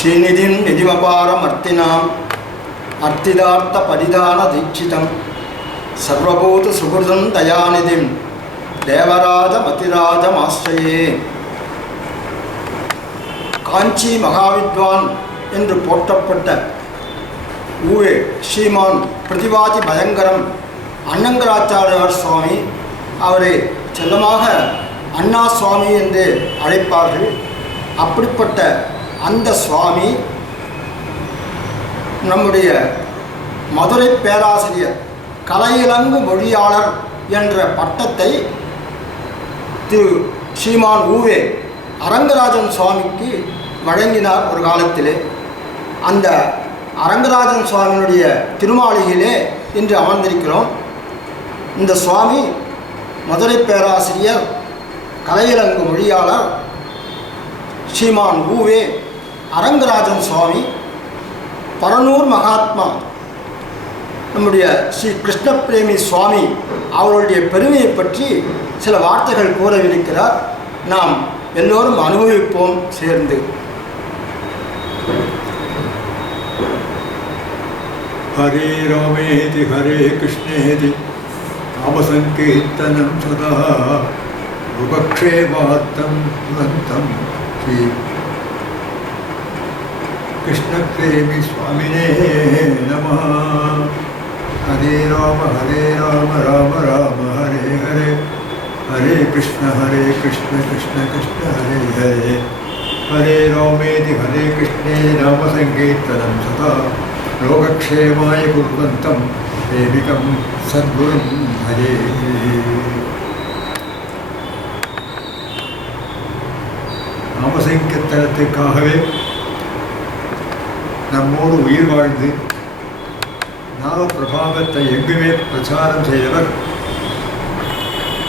ஸ்ரீநிதின் நிதிமபாரம் அர்த்தினாம் அர்த்திதார்த்த பரிதான தீட்சிதம் சர்வபூத சுகிருதம் தயாநிதிம் தேவராஜ மதிராஜம் ஆசிரியே காஞ்சி மகாவித்வான் என்று போற்றப்பட்ட ஊவே ஸ்ரீமான் பிரதிவாதி பயங்கரம் அன்னங்கராச்சாரியார் சுவாமி அவரை செல்லமாக அண்ணா சுவாமி என்று அழைப்பார்கள் அப்படிப்பட்ட அந்த சுவாமி நம்முடைய மதுரை பேராசிரியர் கலையிலங்கு மொழியாளர் என்ற பட்டத்தை திரு ஸ்ரீமான் ஊவே அரங்கராஜன் சுவாமிக்கு வழங்கினார் ஒரு காலத்திலே. அந்த அரங்கராஜன் சுவாமியினுடைய திருமாளிகையிலே இன்று அமர்ந்திருக்கிறோம். இந்த சுவாமி மதுரை பேராசிரியர் கலையிலங்கு மொழியாளர் ஸ்ரீமான் ஊவே அரங்கராஜன் சுவாமி பரனூர் மகாத்மா நம்முடைய ஸ்ரீ கிருஷ்ணபிரேமி சுவாமி அவருடைய பெருமையை பற்றி சில வார்த்தைகள் கூறவிருக்கிறார். நாம் எல்லோரும் அனுபவிப்போம் சேர்ந்து. ஹரே ராமேதி ஹரே கிருஷ்ணேதி. காமசங்கீர்த்தனம் சதா. உபக்ஷேபார்த்தம் ஸ்ரீ श्री कृष्णप्रेमि स्वामिने नमः हरे राम हरे राम राम राम हरे हरे हरे कृष्ण हरे कृष्ण कृष्ण कृष्ण हरे हरे हरे रामेति हरे कृष्णे नामसङ्कीर्तनं सदा लोकक्षेमाय कुर्वन्तं प्रेमिकं सद्गुरुं भजे நாமசங்கீர்த்தனத்துக்காகவே நம்மோடு உயிர் வாழ்ந்து நாம பிரபாவத்தை எங்குமே பிரச்சாரம் செய்தவர்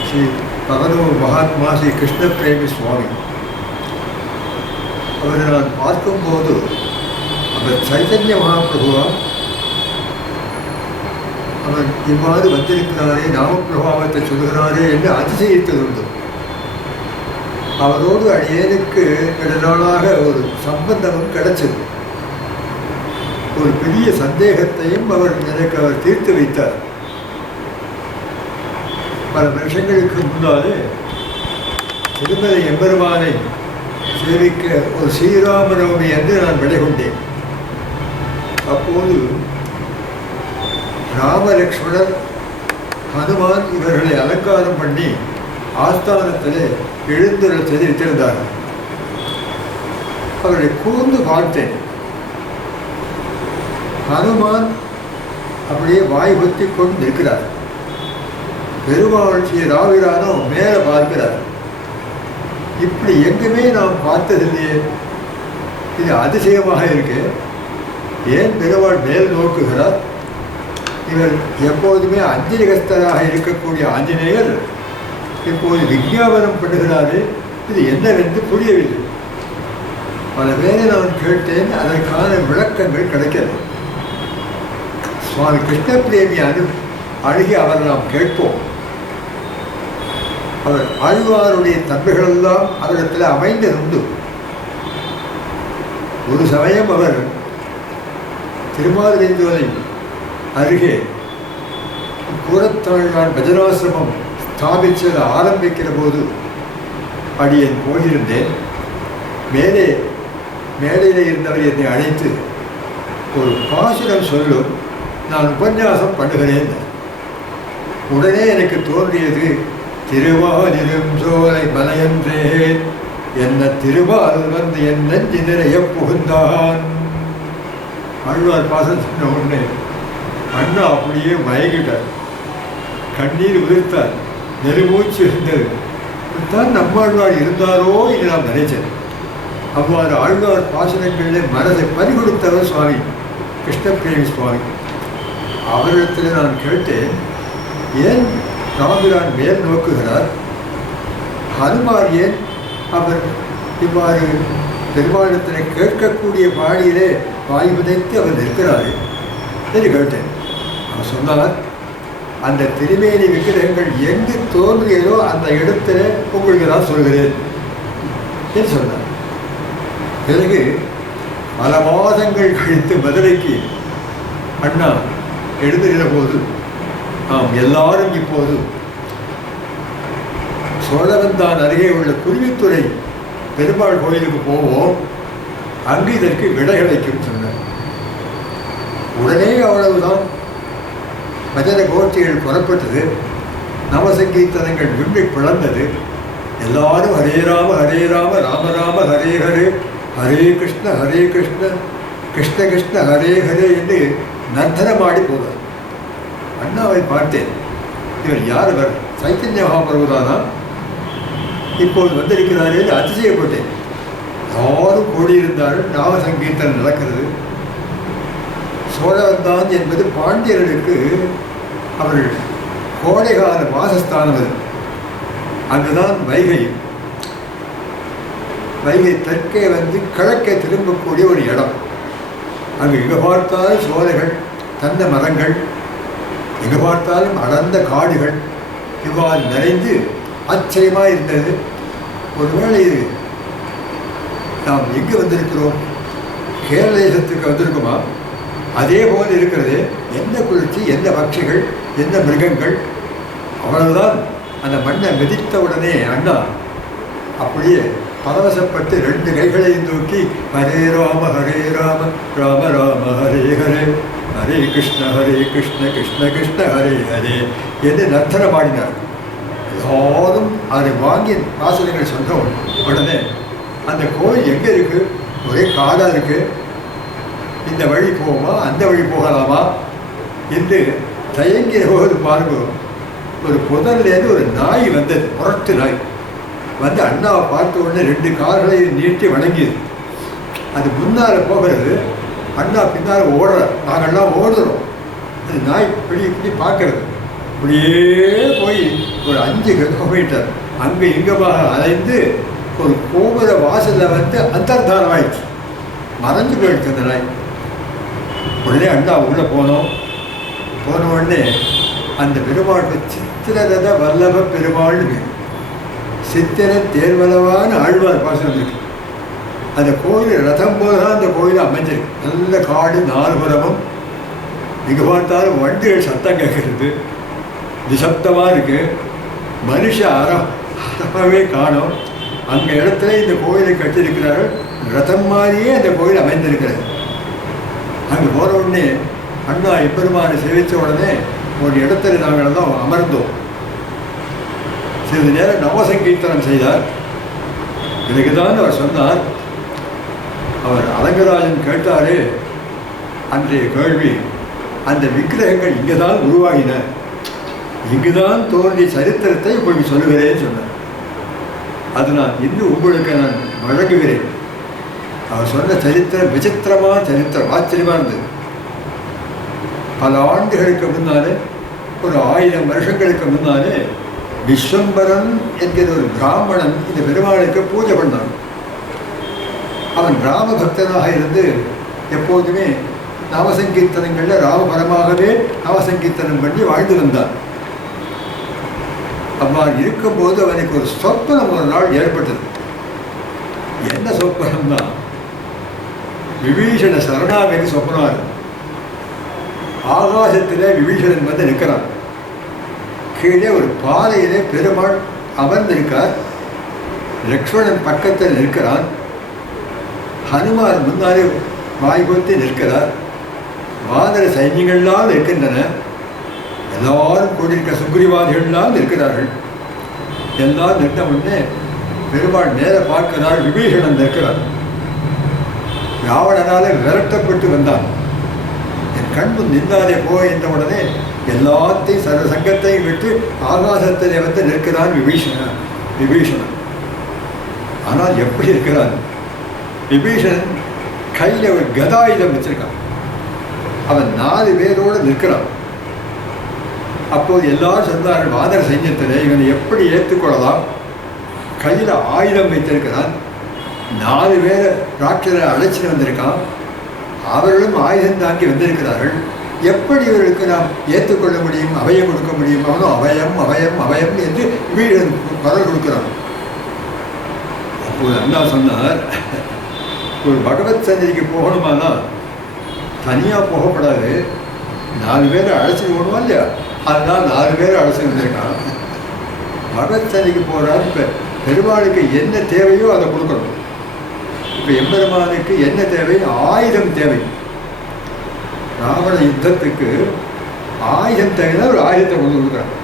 ஸ்ரீ பகனூர் மகாத்மா ஸ்ரீ கிருஷ்ண பிரேமி சுவாமி. அவரை நான் பார்க்கும்போது அவர் சைதன்ய மகாபிரபுவா? அவர் இவ்வாறு வந்திருக்கிறாரே நாமப்பிரபாவத்தை சொல்கிறாரே என்று அதிசயித்தது உண்டு அவரோடு அடியேனுக்கு நாளாக ஒரு சம்பந்தமும் கிடைச்சது. ஒரு பெரிய சந்தேகத்தையும் அவர் எனக்கு அவர் தீர்த்து வைத்தார். பல வருஷங்களுக்கு முன்னாலே திருமலை எம்பெருமானை சேவிக்க ஒரு ஸ்ரீராமநவமி என்று நான் விடை கொண்டேன். அப்போது ராமலக்ஷ்மணர் ஹனுமான் இவர்களை அலங்காரம் பண்ணி ஆஸ்தானத்திலே எழுந்துள்ள செய்து வைத்திருந்தார்கள். அவர்களை கூர்ந்து பார்த்தேன். ஹனுமான் அப்படியே வாய் ஒத்தி கொண்டு நிற்கிறார் பெருமாள் ஸ்ரீ ராவிரானோ மேலே பார்க்கிறார். இப்படி எங்குமே நாம் பார்த்ததில்லையே. இது அதிசயமாக இருக்கு. ஏன் பெருமாள் மேல் நோக்குகிறார்? இவர் எப்போதுமே அஞ்சலிகஸ்தராக இருக்கக்கூடிய ஆஞ்சநேயர் இப்போது விஞ்ஞாபனம் பண்ணுகிறாரு. இது என்னவென்று புரியவில்லை. பல பேரை நான் கேட்டேன் அதற்கான விளக்கங்கள் கிடைக்கிறது சுவாமி கிருஷ்ணபிரேமி அனு அணுகி அவர் நாம் கேட்போம். அவர் ஆழ்வாருடைய தன்மைகளெல்லாம் அவரிடத்தில் அமைந்தது உண்டு ஒரு சமயம் அவர் திருமாதிரைந்தோலை அருகே கூரத்தாழ்வான் பஜனாசிரமம் ஸ்தாபிச்சதை ஆரம்பிக்கிற போது அடியேன் போயிருந்தேன். மேலே மேடையில் இருந்தவர் என்னை அழைத்து ஒரு பாசுரம் சொல்லும் நான் உபன்யாசம் பண்ணுகிறேன். உடனே எனக்கு தோன்றியது திருவாதிரும் சோலை மலையன்றே என்ன திருவால் வந்து என் நெஞ்சு நிறைய புகுந்தான். அழ்வார் பாசம் சொன்ன உடனே அண்ணா அப்படியே மயங்கிட்டார். கண்ணீர் உதிர்த்தார். நெருமூச்சு இருந்தது. தான் நம்மாழ்வார் இருந்தாரோ? என்று நான் நினைச்சேன் அவ்வாறு ஆழ்வார் பாசனங்களிலே மனதை பறிகொடுத்தவர் சுவாமி கிருஷ்ணபிரேமி சுவாமி. அவரிடத்தில் நான் கேட்டேன் ஏன் ராமபிரான் மேல் நோக்குகிறார்? ஹனுமார் ஏன் அவர் இவ்வாறு பெருமாளிடத்தில் கேட்கக்கூடிய பாடியிலே வாய் புதைத்து அவர் நிற்கிறார்? என்று கேட்டேன். அவர் சொன்னார் அந்த திருமேனி விக்கிரகங்கள் எங்கு தோன்றியதோ அந்த இடத்துல உங்களுக்கு நான் சொல்கிறேன். என்று சொன்னார். பிறகு பல மாதங்கள் கழித்து மதுரைக்கு அண்ணா எழுதுகிற போது நாம் எல்லாரும் இப்போது சோழவந்தான் அருகே உள்ள குருவித்துறை பெருமாள் கோயிலுக்கு போவோம். அங்கு இதற்கு விடை கிடைக்கும் சொன்னார். உடனே அவ்வளவுதான். பஜன கோஷ்டிகள் புறப்பட்டது. நவசங்கீர்த்தனங்கள் விண்ணை பிளந்தது. எல்லாரும் ஹரே ராம ஹரே ராம ராம ராம ஹரே ஹரே ஹரே கிருஷ்ண ஹரே கிருஷ்ண கிருஷ்ண கிருஷ்ண ஹரே ஹரே என்று நர்த்தனமாடி போவார் அண்ணாவை பார்த்தேன். இவர் யார்? இவர் சைத்தன்ய மகாபிரபுதானா? இப்போது வந்திருக்கிறாரே என்று அதிசயப்பட்டேன். யாரும் கூடியிருந்தாலும் நாம சங்கீர்த்தனம் நடக்கிறது. சோழவர்தான் என்பது பாண்டியர்களுக்கு அவர்கள் கோடைகால வாசஸ்தானம் அது. அங்குதான் வைகை. வைகை தெற்கே வந்து கிழக்கே திரும்பக்கூடிய ஒரு இடம். அங்கு எங்கே பார்த்தாலும் சோலைகள் தந்த மரங்கள் எங்கே பார்த்தாலும் அடர்ந்த காடுகள் இவ்வாறு நிறைந்து ஆச்சரியமாக இருந்தது ஒருவேளை இது நாம் எங்கே வந்திருக்கிறோம்? கேரள தேசத்துக்கு வந்திருக்குமா? அதே போல் இருக்கிறது. எந்த குளிர்ச்சி எந்த பட்சிகள் எந்த மிருகங்கள்? அவ்வளவுதான். அந்த மண்ணை மிதித்த உடனே அண்ணா அப்படியே பரவசப்பட்டு ரெண்டு கைகளையும் தூக்கி ஹரே ராம ஹரே ராம ராம ராம ஹரே ஹரே ஹரே கிருஷ்ண ஹரே கிருஷ்ண கிருஷ்ண கிருஷ்ண ஹரே ஹரே என்று நர்த்தனம் ஆடினார் எல்லாரும் அதை வாங்கி வாசனைகள் சொன்னோம். உடனே அந்த கோயில் எங்கே இருக்குது ஒரே காடாக இருக்குது இந்த வழி போவோமா அந்த வழி போகலாமா? என்று தயங்கிய போது பாருங்க ஒரு புதர்லேருந்து ஒரு நாய் வந்தது புரட்டு நாய். வந்து அண்ணாவை பார்த்த உடனே ரெண்டு கால்களை நீட்டி வணங்கியது. அது முன்னால் போகிறது அண்ணா பின்னால் ஓடுற நாங்கள்லாம் ஓடுறோம். அது நாய் இப்படி இப்படி பார்க்கறது. இப்படியே போய் ஒரு அஞ்சு கிலோமீட்டர் அங்கே இங்கமாக அலைந்து ஒரு கோபுர வாசலில் வந்து அந்தர்தானம் ஆயிடுச்சு மறைஞ்சு போயிடுச்சு அந்த நாய். உடனே அண்ணா உள்ளே போனோம். போன உடனே அந்த பெருமாளுக்கு சித்திரரத வல்லப பெருமாள்னு சித்திர தேர்வளவான ஆழ்வார் பாசனம் இருக்கு அந்த கோயில் ரதம் போல தான் அந்த கோயில் அமைஞ்சிருக்கு நல்ல காடு நாலுபுறமும் இங்கே பார்த்தாலும் வண்டிகள் சத்தம் கேட்கறது. நிசப்தமாக இருக்கு. மனுஷ அறம் அறமாகவே காணும். அந்த இடத்துல இந்த கோயிலை கட்டியிருக்கிறார்கள். ரதம் மாதிரியே அந்த கோயில் அமைந்திருக்கிறது. அங்கே போன உடனே அண்ணா எப்பெருமானை சேவித்த உடனே ஒரு இடத்துல நாங்கள் எல்லாம் அமர்ந்தோம். சிறிது நேரம் நவசங்கீர்த்தனம் செய்தார். பிறகுதான் அவர் சொன்னார் அவர் அலங்கராஜன் கேட்டாரே அன்றைய கேள்வி அந்த விக்கிரகங்கள் இங்கே தான் உருவாகின. இங்குதான் தோன்றிய சரித்திரத்தை உங்களுக்கு சொல்லுகிறேன்னு சொன்னார். அது நான் இன்னும் உங்களுக்கு நான் வழங்குகிறேன். அவர் சொன்ன சரித்திரம் விசித்திரமான சரித்திரம் ஆச்சரியமாக இருந்தது. பல ஆண்டுகளுக்கு முன்னாலே ஒரு ஆயிரம் வருஷங்களுக்கு முன்னாலே விஸ்வம்பரன் என்கிற ஒரு பிராமணன் இந்த பெருமாளுக்கு பூஜை பண்ணான். அவன் ராம பக்தனாக இருந்து எப்போதுமே நவசங்கீர்த்தனங்களில் ராமபரமாகவே நவசங்கீர்த்தனம் பண்ணி வாழ்ந்து வந்தான். அவ்வாறு இருக்கும்போது அவனுக்கு ஒரு சொப்பனம் ஒரு நாள் ஏற்பட்டது. என்ன சொப்பனம்னா விபீஷண சரணாகதி சொப்பனார். ஆகாசத்தில் விபீஷணன் வந்து நிற்கிறான். கீழே ஒரு பாதையிலே பெருமாள் அமர்ந்திருக்கார். லக்ஷ்மணன் பக்கத்தில் நிற்கிறான். ஹனுமான் முன்னாலே வாய்கொத்தி நிற்கிறார். வானர சைன்யங்கள்லாம் இருக்கின்றன. எல்லாரும் கூடியிருக்க சுக்ரிவாதிகள்லாம் இருக்கிறார்கள் எல்லாம் நின்ற உடனே பெருமாள் நேர பார்க்கிறார் விபீஷணன் நிற்கிறார் ராவணனால விரட்டப்பட்டு வந்தான். கண்பு கண் முன் போ என்ற உடனே எல்லாத்தையும் சர்வ சங்கத்தையும் விட்டு ஆகாசத்திலே வந்து நிற்கிறான் விபீஷணன். விபீஷணன். ஆனால் எப்படி இருக்கிறான்? விபீஷணன் கையில் ஒரு கதாயுதம் வச்சிருக்கான். அவன் நாலு பேரோடு நிற்கிறான். அப்போது எல்லாரும் சொன்னார்கள் வாதர சைன்யத்தில் இவனை எப்படி ஏற்றுக்கொள்ளலாம்? கையில் ஆயுதம் வைத்திருக்கிறான். நாலு பேரை ராட்சரை அழைச்சிட்டு வந்திருக்கான். அவர்களும் ஆயுதம் தாங்கி வந்திருக்கிறார்கள். எப்படி இவர்களுக்கு நாம் ஏற்றுக்கொள்ள முடியும் அபயம் கொடுக்க முடியும்? அவனும் அபயம் அபயம் அபயம் என்று வீடு குரல் கொடுக்கிறான். அப்போது அண்ணா சொன்னார் ஒரு பகவத் சந்தைக்கு போகணுமானா தனியாக போகப்படாது. நாலு பேரை அழைச்சிட்டு போகணுமா இல்லையா? அதனால் நாலு பேரை அழைச்சி வந்திருக்கான். பகவத் சந்நிதிக்கு போகிறாரு இப்போ பெருமாளுக்கு என்ன தேவையோ அதை கொடுக்கணும். இப்போ எம்பெருமானுக்கு என்ன தேவை? ஆயுதம் தேவை. ராவண யுத்தத்துக்கு ஆயுதம் தேவைன்னா ஒரு ஆயுதத்தை கொண்டு கொடுக்குறாங்க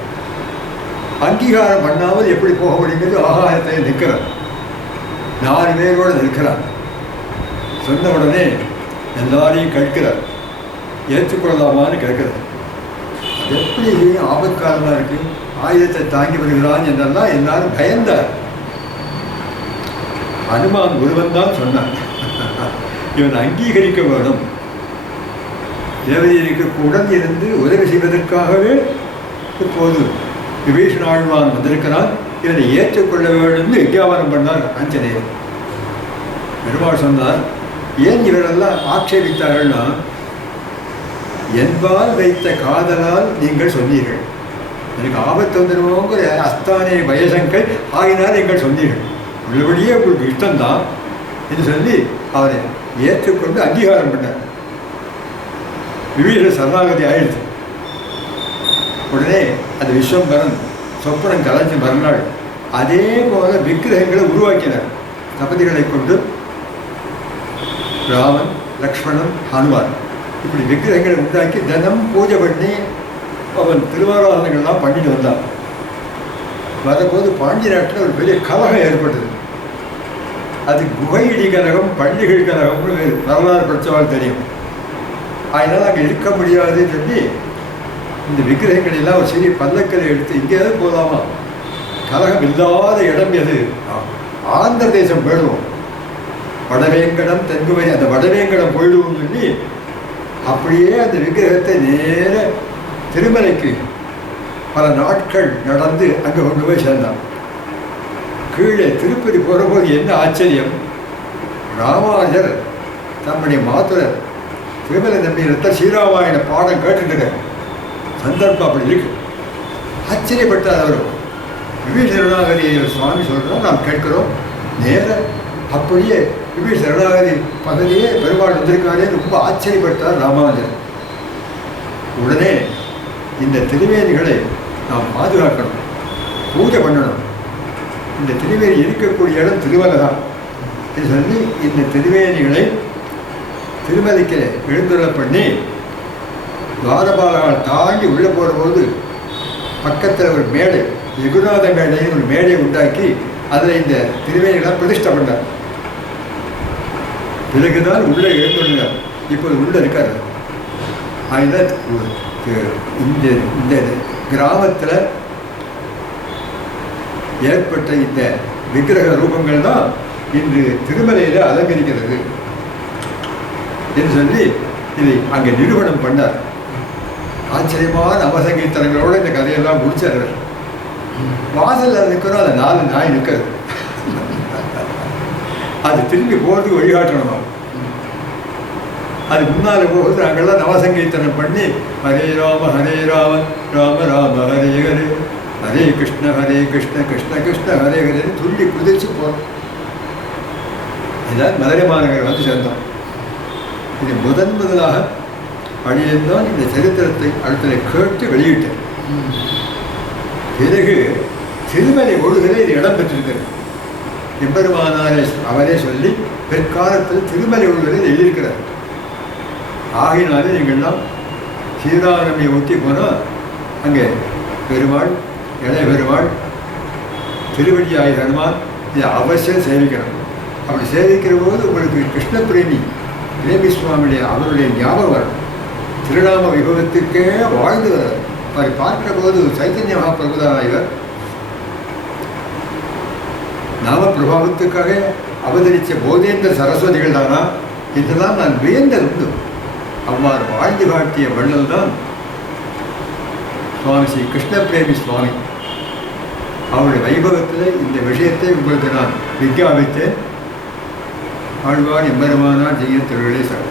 அங்கீகாரம் பண்ணாமல் எப்படி போக முடியுங்கிறது ஆகாயத்தை நிற்கிறார். நாலு பேரோடு நிற்கிறார். சொன்ன உடனே எல்லாரையும் கேட்கிறார் ஏற்றுக்கொள்ளலாமான்னு கேட்கிறார் அது எப்படி ஆபத்காலமாக இருக்குது ஆயுதத்தை தாங்கி வருகிறான் என்றெல்லாம் எல்லாரும் பயந்தார். அனுமான் ஒருவன் தான் சொன்னான். இவன் அங்கீகரிக்க வேணும். தேவதையருக்கு உடன் இருந்து உதவி செய்வதற்காகவே இப்போது விபீஷண ஆழ்வான் வந்திருக்கிறான். இதனை ஏற்றுக்கொள்ள வேண்டும் என்று பண்ணார் ஆஞ்சநேயர். பெருமாள் சொன்னார் ஏன் இவரெல்லாம் ஆட்சேபித்தார்கள்னா என்பால் வைத்த காதலால் நீங்கள் சொன்னீர்கள். எனக்கு ஆபத்து வந்துடுவோங்கிற அஸ்தானே பயசங்கள் ஆகினால் நீங்கள் சொன்னீர்கள். உள்ளபடியே உங்களுக்கு இஷ்டம்தான் என்று சொல்லி அவரை ஏற்றுக்கொண்டு அங்கீகாரம் பண்ணார். விவீர சரணாகதி ஆயிடுச்சு. உடனே அந்த விஸ்வம்பரன் சொப்பனம் கலைஞ்சு மறுநாள் அதே போல விக்கிரகங்களை உருவாக்கினார். தபதிகளை கொண்டு ராமன் லக்ஷ்மணன் ஹனுமான் இப்படி விக்கிரகங்களை உண்டாக்கி தினம் பூஜை பண்ணி அவன் திருவாராதனங்கள்லாம் பண்ணிட்டு வந்தான். வரும்போது பாண்டிய நாட்டில் ஒரு பெரிய கலகம் ஏற்பட்டது. அது குகையிடி கலகம் பள்ளிகள் கலகம்னு வரலாறு படித்தவாள் தெரியும். அதனால் அங்கே இருக்க முடியாதுன்னு சொல்லி இந்த விக்கிரகங்களெல்லாம் ஒரு சிறிய பல்லக்கரை எடுத்து எங்கேயாவது போகலாமா? கலகம் இல்லாத இடம் எது? ஆந்திர தேசம் போயிடுவோம் வடவேங்கடம் தென்குமரி அந்த வடவேங்கடம் போயிடுவோம்னு சொல்லி அப்படியே அந்த விக்கிரகத்தை நேர திருமலைக்கு பல நாட்கள் நடந்து அங்கே கொண்டு போய் சேர்ந்தான். கீழே திருப்பதி போகிறபோது என்ன ஆச்சரியம்? ராமானுஜர் தம்முடைய மாத்துரர் திருமலை ரத்த ஸ்ரீராமாயண பாடம் கேட்டுட்டு சந்தர்ப்பம் அப்படி இருக்கு. ஆச்சரியப்பட்டார் அவர். விபீஷ சரணாகதி சுவாமி சொல்கிறோம் நாம் கேட்கிறோம். நேர அப்படியே விபீஷ சரணாகதி பகுதியே பெருமாள் வந்திருக்காரே ரொம்ப ஆச்சரியப்பட்டார் ராமானுஜர். உடனே இந்த திருவேணிகளை நாம் பாதுகாக்கணும். பூஜை பண்ணணும். இந்த திருவேணி இருக்கக்கூடிய இடம் திருவலை தான். என்று சொல்லி இந்த திருவேணிகளை திருமலைக்கு எழுந்துள்ள பண்ணி துவாரபாலகால் தாங்கி உள்ளே போகும்போது பக்கத்தில் ஒரு மேடை எகுநாத மேடைன்னு ஒரு மேடையை உண்டாக்கி அதில் இந்த திருவேணிகளை பிரதிஷ்டை பண்ணார். பிறகுதான் உள்ளே எழுந்துள்ளார் இப்போது உள்ளே இருக்கார். அதுதான் இந்த இந்த கிராமத்தில் ஏற்பட்ட இந்த விக்கிரக ரூபங்கள் தான் இன்று திருமலையில் அலங்கரிக்கிறது என்று சொல்லி இதை அங்கே நிறுவனம் பண்ணார். ஆச்சரியமான அவசங்கீத்தனங்களோட இந்த கதையெல்லாம் முடிச்சார் வாசலில் நிற்கிறோம் அந்த நாலு நாய் நிற்கிறது அது திரும்பி போகிறதுக்கு வழிகாட்டணும். அது முன்னால் போகிறது அங்கெல்லாம் நவசங்கீர்த்தனம் பண்ணி ஹரே ராம ஹரே ராம ராம ராம ஹரே ஹரே. ஹரே கிருஷ்ண ஹரே கிருஷ்ண கிருஷ்ண கிருஷ்ண ஹரே ஹரே துள்ளி குதிச்சு போகிறோம் இதான் மதுரை மாநகர் வந்து சேர்ந்தோம். இது முதன் முதலாக பணியிருந்தோம் இந்த சரித்திரத்தை அடுத்ததை கேட்டு வெளியிட்டேன். பிறகு திருமலை ஒழுகலை இது இடம் பெற்றிருக்கிறது எம்பெருமானாரே அவரே சொல்லி பிற்காலத்தில் திருமலை ஒழுகலை எழுதியிருக்கிறார். ஆகினாலே நீங்கள்லாம் சீதாராமையை ஒட்டி போனால் அங்கே பெருமாள் இளைய பெருமாள் திருவடியாய் ஹனுமான் இதை அவசியம் சேவிக்கணும். அப்படி சேவிக்கிற போது உங்களுக்கு கிருஷ்ண பிரேமி பிரேமி சுவாமியுடைய அவருடைய ஞாபகம் வரும். திருநாம விபவத்துக்கே வாழ்ந்து அவரை பார்க்கிற போது சைத்தன்ய மகாபிரபுதான் இவர் நாம பிரபாவத்துக்காக அவதரித்த போதேந்திர சரஸ்வதிகள் தானா? என்றுதான் நான் வியந்தது உண்டு. அவ்வாறு வாழ்ந்து காட்டிய வள்ளல் தான் சுவாமி ஸ்ரீ கிருஷ்ண பிரேமி சுவாமி. அவருடைய வைபவத்தில் இந்த விஷயத்தை உங்களுக்கு நான் விஜாபித்து ஆழ்வார் எம்பெருமானார் ஜெய திருவிழை சார்.